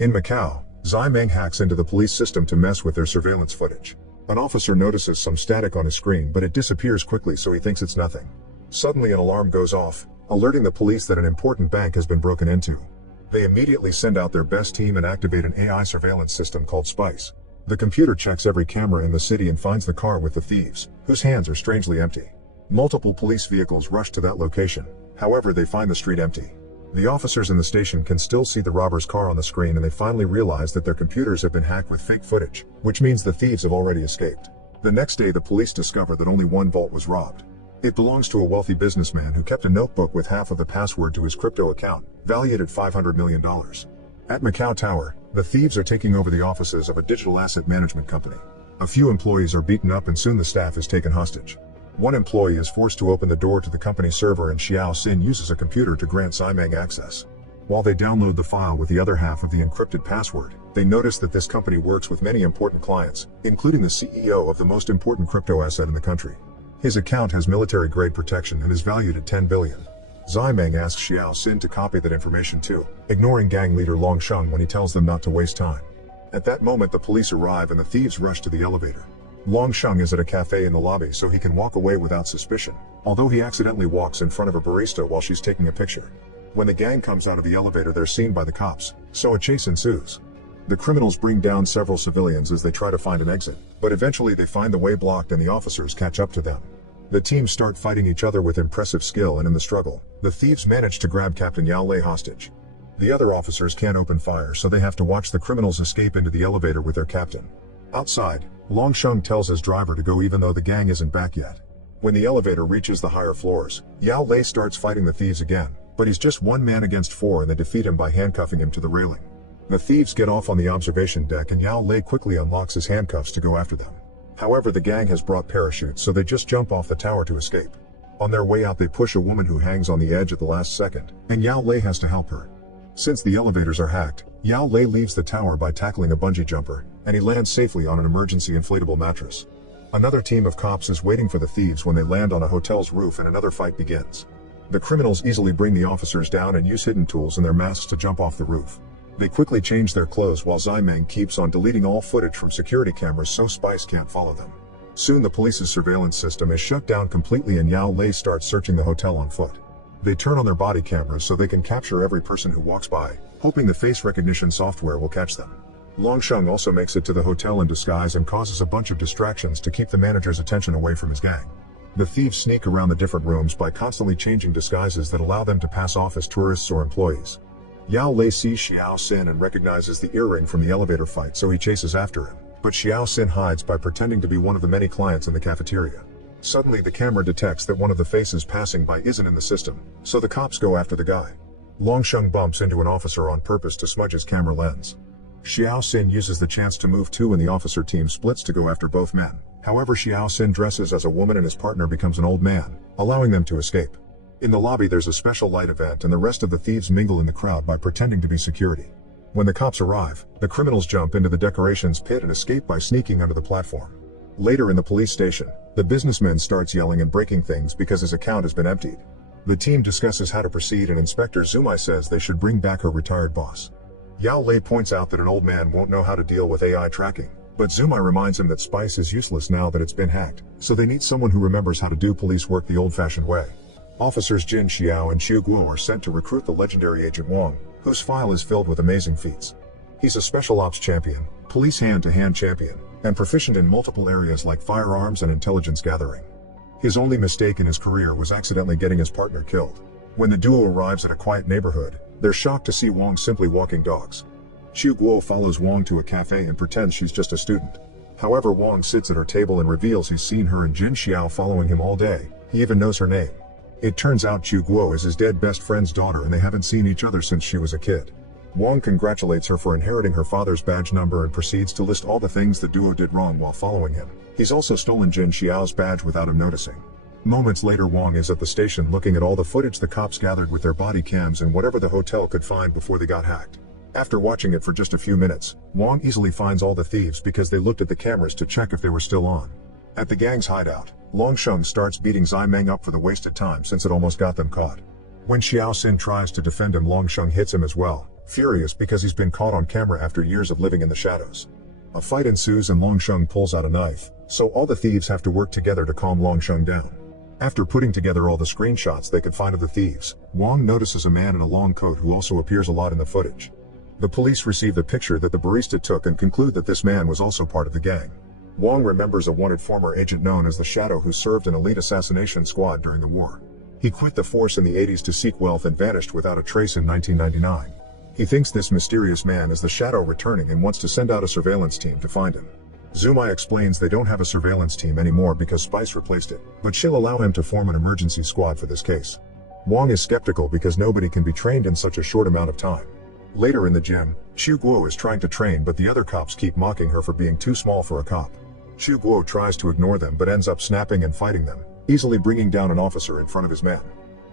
In Macau, Zai Meng hacks into the police system to mess with their surveillance footage. An officer notices some static on his screen, but it disappears quickly, so he thinks it's nothing. Suddenly an alarm goes off, alerting the police that an important bank has been broken into. They immediately send out their best team and activate an AI surveillance system called Spice. The computer checks every camera in the city and finds the car with the thieves, whose hands are strangely empty. Multiple police vehicles rush to that location, however they find the street empty. The officers in the station can still see the robber's car on the screen, and they finally realize that their computers have been hacked with fake footage, which means the thieves have already escaped. The next day the police discover that only one vault was robbed. It belongs to a wealthy businessman who kept a notebook with half of the password to his crypto account, valued at $500 million. At Macau Tower, the thieves are taking over the offices of a digital asset management company. A few employees are beaten up and soon the staff is taken hostage. One employee is forced to open the door to the company server, and Xiao Xin uses a computer to grant Zai Meng access. While they download the file with the other half of the encrypted password, they notice that this company works with many important clients, including the CEO of the most important crypto asset in the country. His account has military-grade protection and is valued at 10 billion. Zai Meng asks Xiao Xin to copy that information too, ignoring gang leader Long Sheng when he tells them not to waste time. At that moment the police arrive and the thieves rush to the elevator. Long Sheng is at a cafe in the lobby so he can walk away without suspicion, although he accidentally walks in front of a barista while she's taking a picture. When the gang comes out of the elevator they're seen by the cops, so a chase ensues. The criminals bring down several civilians as they try to find an exit, but eventually they find the way blocked and the officers catch up to them. The teams start fighting each other with impressive skill, and in the struggle, the thieves manage to grab Captain Yao Lei hostage. The other officers can't open fire, so they have to watch the criminals escape into the elevator with their captain. Outside, Long Sheng tells his driver to go even though the gang isn't back yet. When the elevator reaches the higher floors, Yao Lei starts fighting the thieves again, but he's just one man against four and they defeat him by handcuffing him to the railing. The thieves get off on the observation deck and Yao Lei quickly unlocks his handcuffs to go after them. However, the gang has brought parachutes, so they just jump off the tower to escape. On their way out they push a woman who hangs on the edge at the last second, and Yao Lei has to help her. Since the elevators are hacked, Yao Lei leaves the tower by tackling a bungee jumper, and he lands safely on an emergency inflatable mattress. Another team of cops is waiting for the thieves when they land on a hotel's roof and another fight begins. The criminals easily bring the officers down and use hidden tools and their masks to jump off the roof. They quickly change their clothes while Zai Meng keeps on deleting all footage from security cameras so Spice can't follow them. Soon the police's surveillance system is shut down completely and Yao Lei starts searching the hotel on foot. They turn on their body cameras so they can capture every person who walks by, hoping the face recognition software will catch them. Long Sheng also makes it to the hotel in disguise and causes a bunch of distractions to keep the manager's attention away from his gang. The thieves sneak around the different rooms by constantly changing disguises that allow them to pass off as tourists or employees. Yao Lei sees Xiao Xin and recognizes the earring from the elevator fight, so he chases after him, but Xiao Xin hides by pretending to be one of the many clients in the cafeteria. Suddenly the camera detects that one of the faces passing by isn't in the system, so the cops go after the guy. Long Sheng bumps into an officer on purpose to smudge his camera lens. Xiao Xin uses the chance to move too and the officer team splits to go after both men. However, Xiao Xin dresses as a woman and his partner becomes an old man, allowing them to escape. In the lobby there's a special light event and the rest of the thieves mingle in the crowd by pretending to be security. When the cops arrive, the criminals jump into the decorations pit and escape by sneaking under the platform. Later in the police station, the businessman starts yelling and breaking things because his account has been emptied. The team discusses how to proceed and Inspector Zumai says they should bring back her retired boss. Yao Lei points out that an old man won't know how to deal with AI tracking, but Zumai reminds him that Spice is useless now that it's been hacked, so they need someone who remembers how to do police work the old-fashioned way. Officers Jin Xiao and Qiu Guo are sent to recruit the legendary Agent Wang, whose file is filled with amazing feats. He's a special ops champion, police hand-to-hand champion, and proficient in multiple areas like firearms and intelligence gathering. His only mistake in his career was accidentally getting his partner killed. When the duo arrives at a quiet neighborhood, they're shocked to see Wang simply walking dogs. Qiu Guo follows Wang to a cafe and pretends she's just a student. However, Wang sits at her table and reveals he's seen her and Jin Xiao following him all day. He even knows her name. It turns out Qiu Guo is his dead best friend's daughter and they haven't seen each other since she was a kid. Wang congratulates her for inheriting her father's badge number and proceeds to list all the things the duo did wrong while following him. He's also stolen Jin Xiao's badge without him noticing. Moments later Wang is at the station looking at all the footage the cops gathered with their body cams and whatever the hotel could find before they got hacked. After watching it for just a few minutes, Wang easily finds all the thieves because they looked at the cameras to check if they were still on. At the gang's hideout, Long Sheng starts beating Zai Meng up for the wasted time since it almost got them caught. When Xiao Xin tries to defend him, Long Sheng hits him as well, furious because he's been caught on camera after years of living in the shadows. A fight ensues and Longsheng pulls out a knife, so all the thieves have to work together to calm Longsheng down. After putting together all the screenshots they could find of the thieves, Wong notices a man in a long coat who also appears a lot in the footage. The police receive the picture that the barista took and conclude that this man was also part of the gang. Wong remembers a wanted former agent known as the Shadow who served an elite assassination squad during the war. He quit the force in the 80s to seek wealth and vanished without a trace in 1999. He thinks this mysterious man is the Shadow returning and wants to send out a surveillance team to find him. Zumai explains they don't have a surveillance team anymore because Spice replaced it, but she'll allow him to form an emergency squad for this case. Wong is skeptical because nobody can be trained in such a short amount of time. Later in the gym, Chu Guo is trying to train but the other cops keep mocking her for being too small for a cop. Chu Guo tries to ignore them but ends up snapping and fighting them, easily bringing down an officer in front of his men.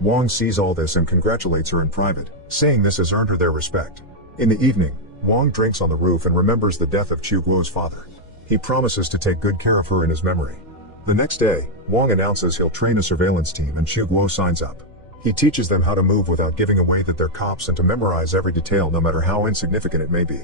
Wong sees all this and congratulates her in private, saying this has earned her their respect. In the evening, Wong drinks on the roof and remembers the death of Chu Guo's father. He promises to take good care of her in his memory. The next day, Wong announces he'll train a surveillance team and Chu Guo signs up. He teaches them how to move without giving away that they're cops and to memorize every detail no matter how insignificant it may be.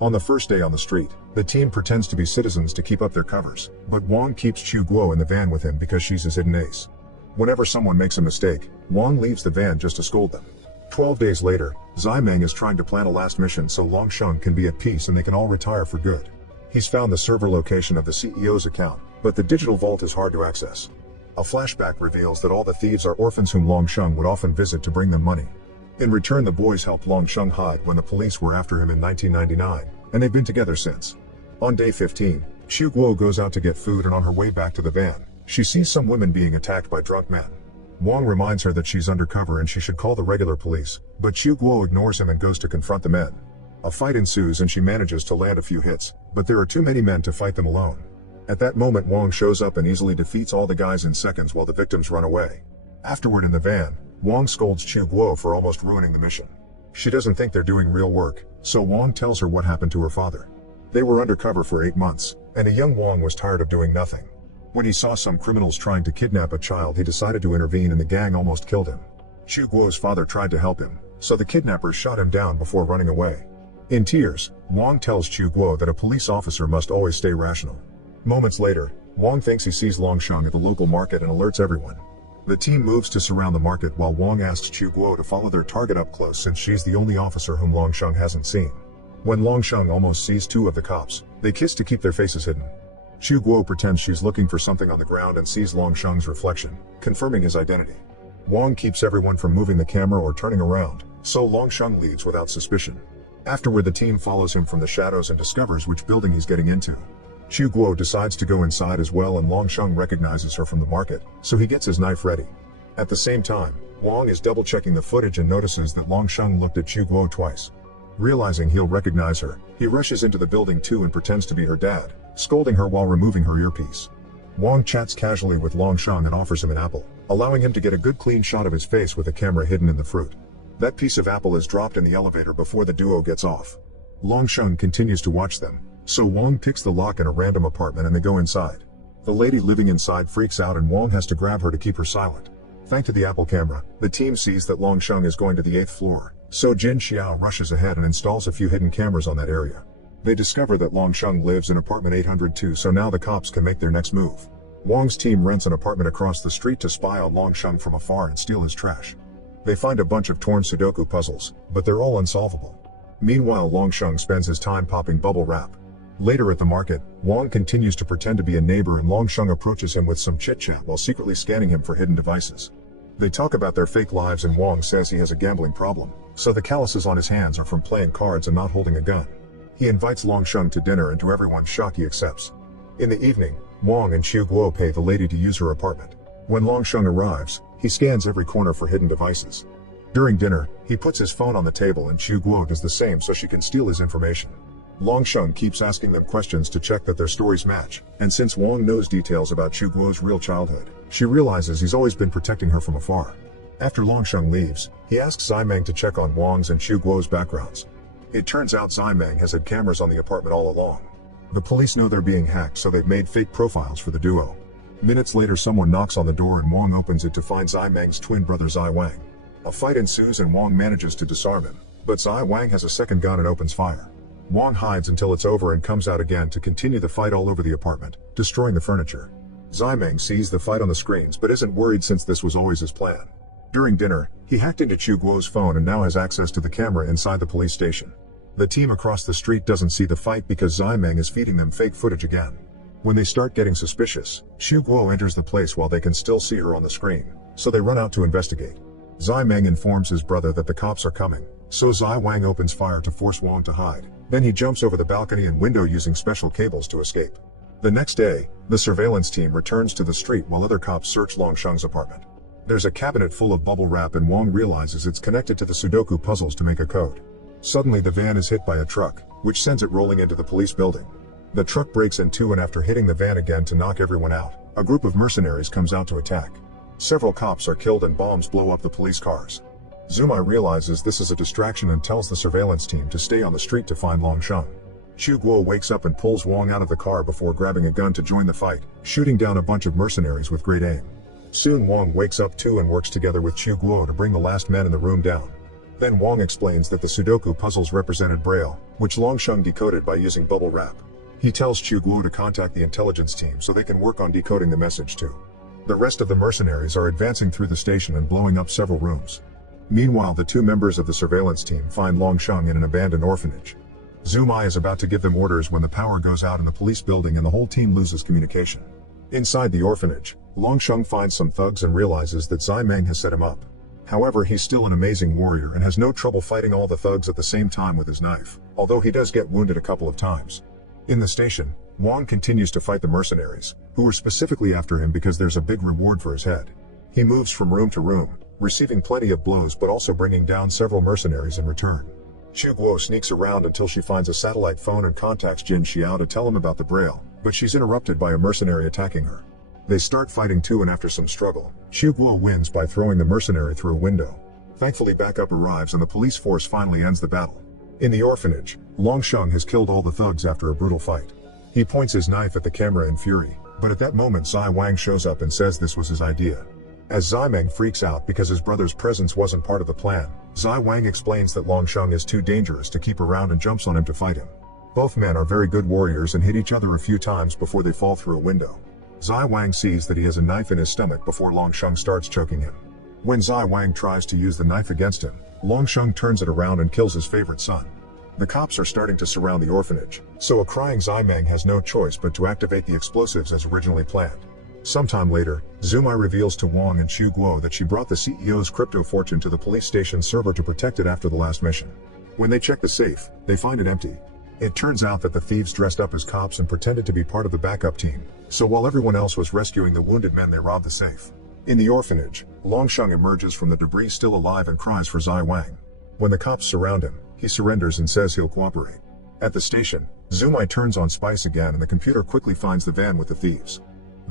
On the first day on the street, the team pretends to be citizens to keep up their covers, but Wong keeps Chu Guo in the van with him because she's his hidden ace. Whenever someone makes a mistake, Wong leaves the van just to scold them. 12 days later, Zimeng is trying to plan a last mission so Longsheng can be at peace and they can all retire for good. He's found the server location of the CEO's account, but the digital vault is hard to access. A flashback reveals that all the thieves are orphans whom Longsheng would often visit to bring them money. In return, the boys helped Longsheng hide when the police were after him in 1999, and they've been together since. On day 15, Chu Guo goes out to get food and on her way back to the van, she sees some women being attacked by drunk men. Wong reminds her that she's undercover and she should call the regular police, but Chu Guo ignores him and goes to confront the men. A fight ensues and she manages to land a few hits, but there are too many men to fight them alone. At that moment Wong shows up and easily defeats all the guys in seconds while the victims run away. Afterward in the van, Wong scolds Chu Guo for almost ruining the mission. She doesn't think they're doing real work, so Wong tells her what happened to her father. They were undercover for 8 months, and a young Wong was tired of doing nothing. When he saw some criminals trying to kidnap a child, he decided to intervene and the gang almost killed him. Chu Guo's father tried to help him, so the kidnappers shot him down before running away. In tears, Wong tells Chu Guo that a police officer must always stay rational. Moments later, Wong thinks he sees Longsheng at the local market and alerts everyone. The team moves to surround the market while Wong asks Chu Guo to follow their target up close since she's the only officer whom Longsheng hasn't seen. When Longsheng almost sees 2 of the cops, they kiss to keep their faces hidden. Chu Guo pretends she's looking for something on the ground and sees Longsheng's reflection, confirming his identity. Wong keeps everyone from moving the camera or turning around, so Longsheng leaves without suspicion. Afterward the team follows him from the shadows and discovers which building he's getting into. Chu Guo decides to go inside as well and Longsheng recognizes her from the market, so he gets his knife ready. At the same time, Wong is double-checking the footage and notices that Longsheng looked at Chu Guo twice. Realizing he'll recognize her, he rushes into the building too and pretends to be her dad, scolding her while removing her earpiece. Wong chats casually with Longsheng and offers him an apple, allowing him to get a good clean shot of his face with the camera hidden in the fruit. That piece of apple is dropped in the elevator before the duo gets off. Longsheng continues to watch them, so Wong picks the lock in a random apartment and they go inside. The lady living inside freaks out and Wong has to grab her to keep her silent. Thanks to the Apple camera, the team sees that Longsheng is going to the 8th floor, so Jin Xiao rushes ahead and installs a few hidden cameras on that area. They discover that Longsheng lives in apartment 802, so now the cops can make their next move. Wong's team rents an apartment across the street to spy on Longsheng from afar and steal his trash. They find a bunch of torn Sudoku puzzles, but they're all unsolvable. Meanwhile, Longsheng spends his time popping bubble wrap. Later at the market, Wong continues to pretend to be a neighbor and Longsheng approaches him with some chit-chat while secretly scanning him for hidden devices. They talk about their fake lives and Wong says he has a gambling problem, so the calluses on his hands are from playing cards and not holding a gun. He invites Longsheng to dinner and to everyone's shock he accepts. In the evening, Wong and Chu Guo pay the lady to use her apartment. When Longsheng arrives, he scans every corner for hidden devices. During dinner, he puts his phone on the table and Chu Guo does the same so she can steal his information. Longsheng keeps asking them questions to check that their stories match, and since Wong knows details about Chu Guo's real childhood, she realizes he's always been protecting her from afar. After Longsheng leaves, he asks Zimeng to check on Wong's and Chu Guo's backgrounds. It turns out Zimeng has had cameras on the apartment all along. The police know they're being hacked, so they've made fake profiles for the duo. Minutes later someone knocks on the door and Wong opens it to find Zimeng's twin brother Zai Wang. A fight ensues and Wong manages to disarm him, But Zai Wang has a second gun and opens fire. Wang hides until it's over and comes out again to continue the fight all over the apartment, destroying the furniture. Zai Meng sees the fight on the screens but isn't worried since this was always his plan. During dinner, he hacked into Chu Guo's phone and now has access to the camera inside the police station. The team across the street doesn't see the fight because Zai Meng is feeding them fake footage again. When they start getting suspicious, Chu Guo enters the place while they can still see her on the screen, so they run out to investigate. Zai Meng informs his brother that the cops are coming, so Zai Wang opens fire to force Wang to hide. Then he jumps over the balcony and window using special cables to escape. The next day, the surveillance team returns to the street while other cops search Longsheng's apartment. There's a cabinet full of bubble wrap and Wang realizes it's connected to the Sudoku puzzles to make a code. Suddenly the van is hit by a truck, which sends it rolling into the police building. The truck breaks in two and after hitting the van again to knock everyone out, a group of mercenaries comes out to attack. Several cops are killed and bombs blow up the police cars. Zumai realizes this is a distraction and tells the surveillance team to stay on the street to find Longsheng. Chu Guo wakes up and pulls Wang out of the car before grabbing a gun to join the fight, shooting down a bunch of mercenaries with great aim. Soon Wang wakes up too and works together with Chu Guo to bring the last men in the room down. Then Wang explains that the Sudoku puzzles represented Braille, which Longsheng decoded by using bubble wrap. He tells Chu Guo to contact the intelligence team so they can work on decoding the message too. The rest of the mercenaries are advancing through the station and blowing up several rooms. Meanwhile, the two members of the surveillance team find Longsheng in an abandoned orphanage. Zumai is about to give them orders when the power goes out in the police building and the whole team loses communication. Inside the orphanage, Longsheng finds some thugs and realizes that Zai Meng has set him up. However, he's still an amazing warrior and has no trouble fighting all the thugs at the same time with his knife, although he does get wounded a couple of times. In the station, Wang continues to fight the mercenaries, who are specifically after him because there's a big reward for his head. He moves from room to room, receiving plenty of blows but also bringing down several mercenaries in return. Chu Guo sneaks around until she finds a satellite phone and contacts Jin Xiao to tell him about the Braille, but she's interrupted by a mercenary attacking her. They start fighting too and after some struggle, Chu Guo wins by throwing the mercenary through a window. Thankfully backup arrives and the police force finally ends the battle. In the orphanage, Longsheng has killed all the thugs after a brutal fight. He points his knife at the camera in fury, but at that moment Zai Wang shows up and says this was his idea. As Zai Meng freaks out because his brother's presence wasn't part of the plan, Zai Wang explains that Longsheng is too dangerous to keep around and jumps on him to fight him. Both men are very good warriors and hit each other a few times before they fall through a window. Zai Wang sees that he has a knife in his stomach before Longsheng starts choking him. When Zai Wang tries to use the knife against him, Longsheng turns it around and kills his favorite son. The cops are starting to surround the orphanage, so a crying Zai Meng has no choice but to activate the explosives as originally planned. Sometime later, Zumai reveals to Wang and Chu Guo that she brought the CEO's crypto fortune to the police station server to protect it after the last mission. When they check the safe, they find it empty. It turns out that the thieves dressed up as cops and pretended to be part of the backup team, so while everyone else was rescuing the wounded men, they robbed the safe. In the orphanage, Longsheng emerges from the debris still alive and cries for Zai Wang. When the cops surround him, he surrenders and says he'll cooperate. At the station, Zumai turns on Spice again and the computer quickly finds the van with the thieves.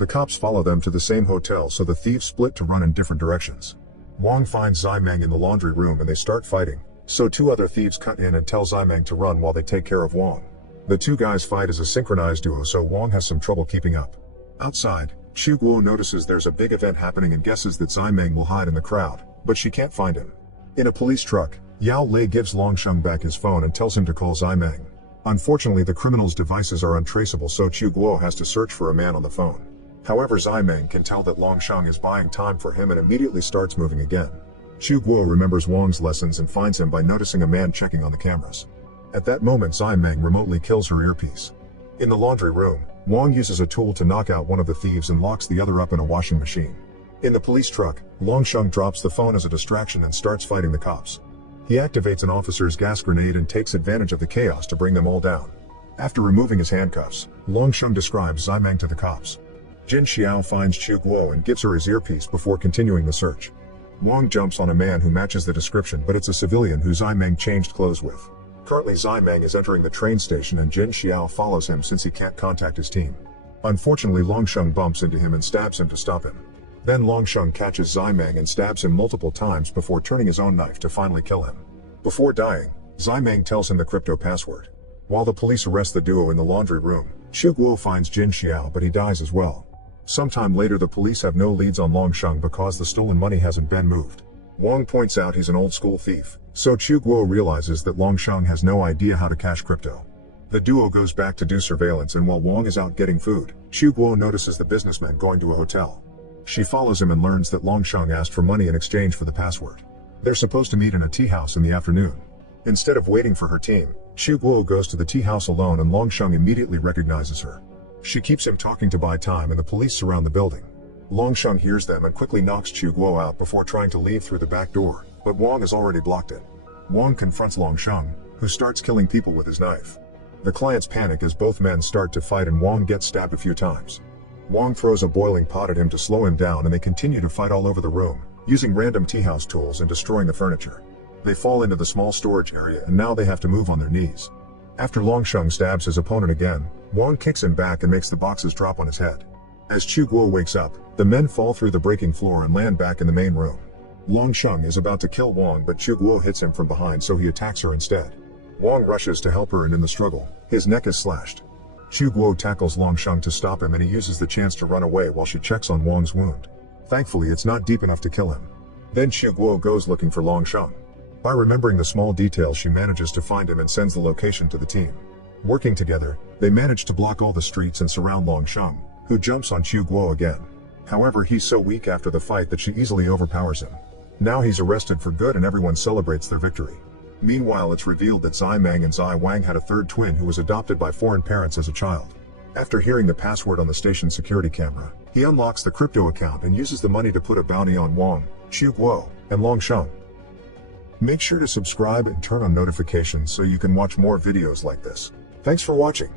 The cops follow them to the same hotel so the thieves split to run in different directions. Wang finds Zai Meng in the laundry room and they start fighting, so two other thieves cut in and tell Zai Meng to run while they take care of Wang. The two guys fight as a synchronized duo so Wang has some trouble keeping up. Outside, Chu Guo notices there's a big event happening and guesses that Zai Meng will hide in the crowd, but she can't find him. In a police truck, Yao Lei gives Longsheng back his phone and tells him to call Zai Meng. Unfortunately, the criminal's devices are untraceable, so Chu Guo has to search for a man on the phone. However, Zai Meng can tell that Longsheng is buying time for him and immediately starts moving again. Chu Guo remembers Wang's lessons and finds him by noticing a man checking on the cameras. At that moment, Zai Meng remotely kills her earpiece. In the laundry room, Wang uses a tool to knock out one of the thieves and locks the other up in a washing machine. In the police truck, Longsheng drops the phone as a distraction and starts fighting the cops. He activates an officer's gas grenade and takes advantage of the chaos to bring them all down. After removing his handcuffs, Longsheng describes Zai Meng to the cops. Jin Xiao finds Chu Guo and gives her his earpiece before continuing the search. Wang jumps on a man who matches the description, but it's a civilian who Zai Meng changed clothes with. Currently, Zai Meng is entering the train station and Jin Xiao follows him since he can't contact his team. Unfortunately, Longsheng bumps into him and stabs him to stop him. Then Longsheng catches Zai Meng and stabs him multiple times before turning his own knife to finally kill him. Before dying, Zai Meng tells him the crypto password. While the police arrest the duo in the laundry room, Chu Guo finds Jin Xiao, but he dies as well. Sometime later, the police have no leads on Longsheng because the stolen money hasn't been moved. Wang points out he's an old-school thief, So Chu Guo realizes that Long Sheng has no idea how to cash crypto. The duo goes back to do surveillance, and while Wang is out getting food, Chu Guo notices the businessman going to a hotel. She follows him and learns that Long Sheng asked for money in exchange for the password. They're supposed to meet in a tea house in the afternoon. Instead of waiting for her team, Chu Guo goes to the tea house alone, and Long Sheng immediately recognizes her. She keeps him talking to buy time, and the police surround the building. Long Sheng hears them and quickly knocks Chu Guo out before trying to leave through the back door, but Wang has already blocked it. Wang confronts Long Sheng, who starts killing people with his knife. The clients panic as both men start to fight, and Wang gets stabbed a few times. Wang throws a boiling pot at him to slow him down, and they continue to fight all over the room, using random tea house tools and destroying the furniture. They fall into the small storage area, and now they have to move on their knees. After Long Sheng stabs his opponent again, Wang kicks him back and makes the boxes drop on his head. As Chu Guo wakes up, the men fall through the breaking floor and land back in the main room. Long Sheng is about to kill Wang, but Chu Guo hits him from behind, so he attacks her instead. Wang rushes to help her, and in the struggle, his neck is slashed. Chu Guo tackles Long Sheng to stop him, and he uses the chance to run away while she checks on Wang's wound. Thankfully, it's not deep enough to kill him. Then Chu Guo goes looking for Long Sheng. By remembering the small details, she manages to find him and sends the location to the team. Working together, they manage to block all the streets and surround Long Sheng, who jumps on Chu Guo again. However, he's so weak after the fight that she easily overpowers him. Now he's arrested for good, and everyone celebrates their victory. Meanwhile, it's revealed that Zai Meng and Zai Wang had a third twin who was adopted by foreign parents as a child. After hearing the password on the station security camera, he unlocks the crypto account and uses the money to put a bounty on Wang, Chu Guo, and Long Sheng. Make sure to subscribe and turn on notifications so you can watch more videos like this. Thanks for watching.